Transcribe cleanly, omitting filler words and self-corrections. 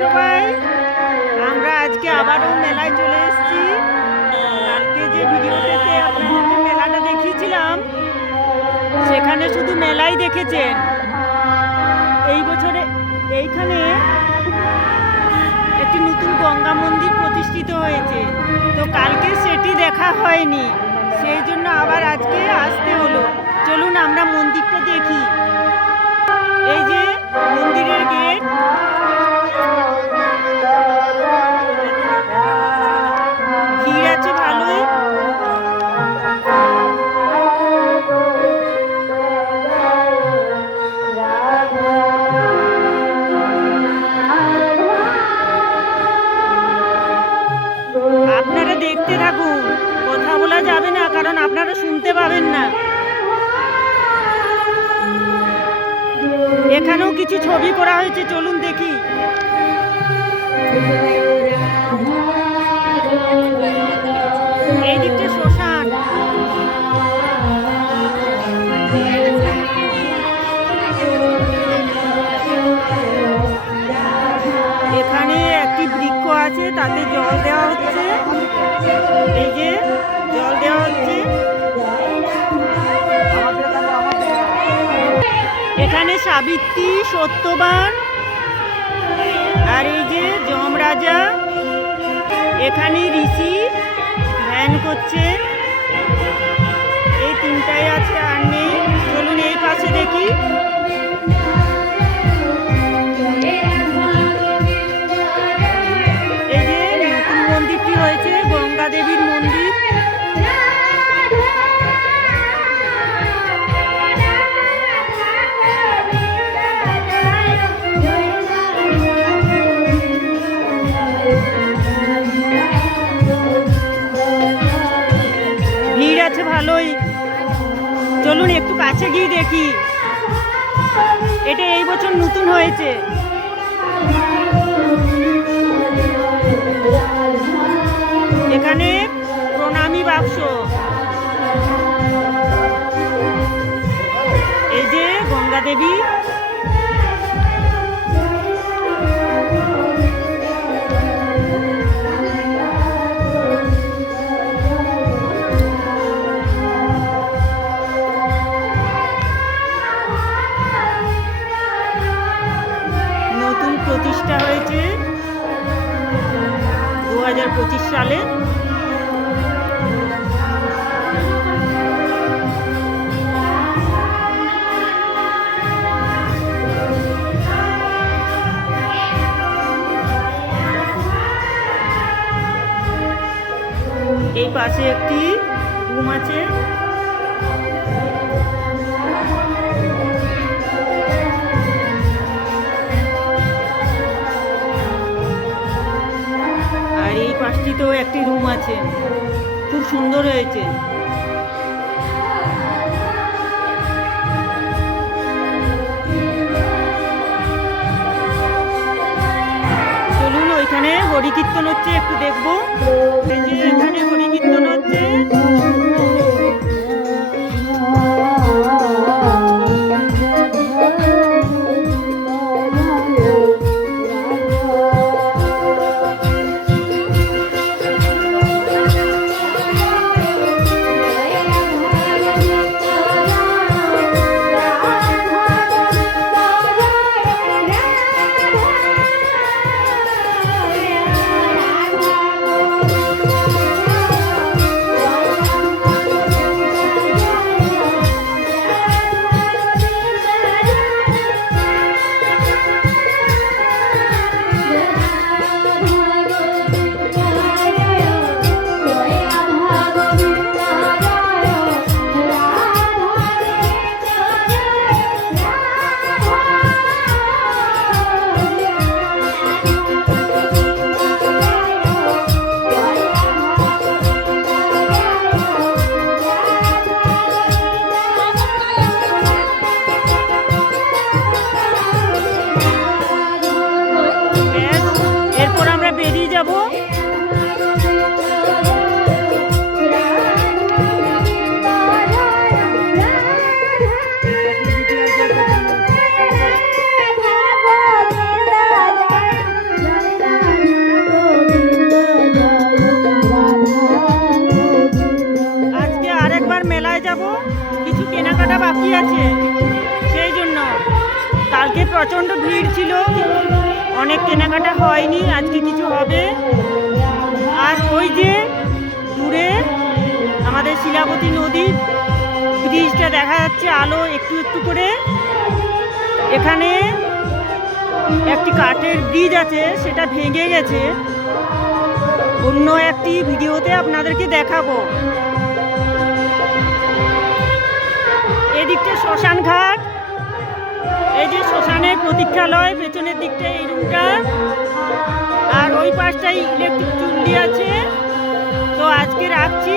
সবাই, আমরা আজকে আবারও মেলায় চলে এসেছি। কালকে যে ভিডিওটাতে আপনাদেরকে মেলাটা দেখিয়েছিলাম, সেখানে শুধু মেলাই দেখেছেন। এই বছরে এইখানে একটি নতুন গঙ্গা মন্দির প্রতিষ্ঠিত হয়েছে, তো কালকে সেটি দেখা হয়নি, সেই জন্য আবার আজকে আসতে হলো। চলুন আমরা মন্দিরটা দেখি। এই যে মন্দিরের গেট, ভিড় আছে ভালোই। আপনারা দেখতে থাকুন, কথা বলা যাবে না, কারণ আপনারা শুনতে পাবেন না। এখানেও কিছু ছবি করা হয়েছে, চলুন দেখি। এই দিকটা শ্মশান। এখানে একটি বৃক্ষ আছে, তাতে জল দেওয়া হচ্ছে। এই যে জল দেওয়া হচ্ছে। এখানে সাবিত্রী, সত্যবান আর এই যে যমরাজা। এখানে ঋষি ধ্যান করছে। এই তিনটাই আছে, আর নেই। চলুন এই পাশে দেখি। এই যে নতুন মন্দিরটি হয়েছে, গঙ্গা দেবীর মন্দির। ভিড় আছে ভালোই, চলুন একটু কাছে গিয়ে দেখি। এটা এই বছর নতুন হয়েছে। এখানে প্রণামী বাক্স। এই যে গঙ্গা দেবী। নতুন প্রতিষ্ঠা হয়েছে 2025 সালে। এই পাশে একটি রুম আছে। আর এই পাশটিতেও একটি রুম আছে, খুব সুন্দর হয়েছে। চলুন ওইখানে হরিকীর্তন হচ্ছে, একটু দেখবো। এই যে এখানে হরিকীর্তন হচ্ছে। কেনাকাটা বাকি আছে, সেই জন্য কালকে প্রচণ্ড ভিড় ছিল, অনেক কেনাকাটা হয়নি, আজকে কিছু হবে। আর ওই যে দূরে আমাদের শিলাবতী নদীর ব্রিজটা দেখা যাচ্ছে, আলো একটু একটু করে। এখানে একটি কাঠের ব্রিজ আছে, সেটা ভেঙে গেছে, অন্য একটি ভিডিওতে আপনাদেরকে দেখাবো। এদিকটা শ্মশান ঘাট, এই যে শ্মশানের প্রতীক্ষালয়, পেছনের দিকটা এই রুমটা, আর ওই পাশটাই ইলেকট্রিক চুল্লি আছে। তো আজকে রাখছি।